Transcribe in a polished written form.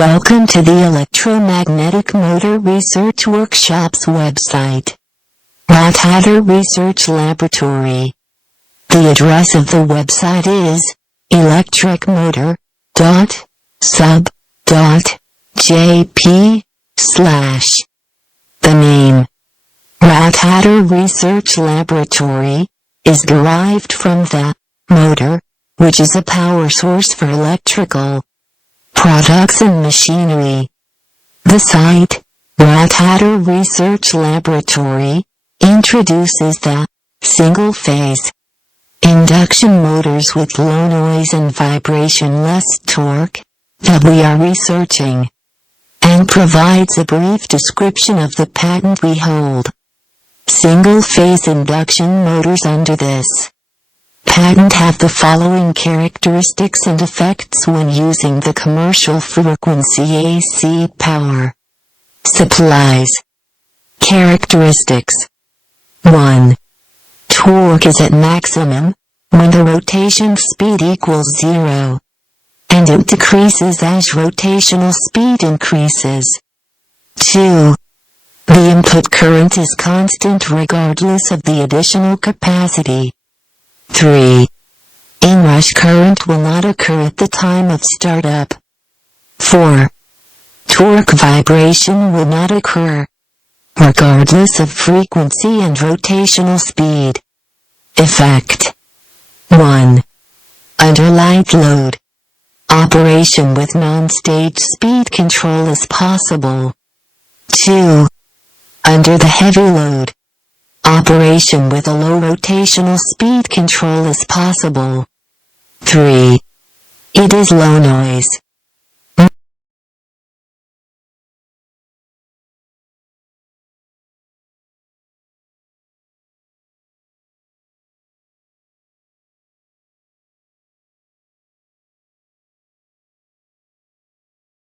Welcome to the Electromagnetic Motor Research Workshop's website. Rathatter Research Laboratory. The address of the website is electricmotor.sub.jp/. The name Rathatter Research Laboratory is derived from the motor, which is a power source for electrical products and machinery. The site, Rathatter Research Laboratory, introduces the single-phase induction motors with low noise and vibration-less torque that we are researching, and provides a brief description of the patent we hold. Single-phase induction motors under this patent have the following characteristics and effects when using the commercial frequency AC power supplies. Characteristics: 1. Torque is at maximum when the rotation speed equals 0, and it decreases as rotational speed increases. 2. The input current is constant regardless of the additional capacity. 3. Inrush current will not occur at the time of startup. 4. Torque vibration will not occur, regardless of frequency and rotational speed. Effect: 1. Under light load, operation with non-stage speed control is possible. 2. Under the heavy load, operation with a low rotational speed control is possible. 3. It is low noise.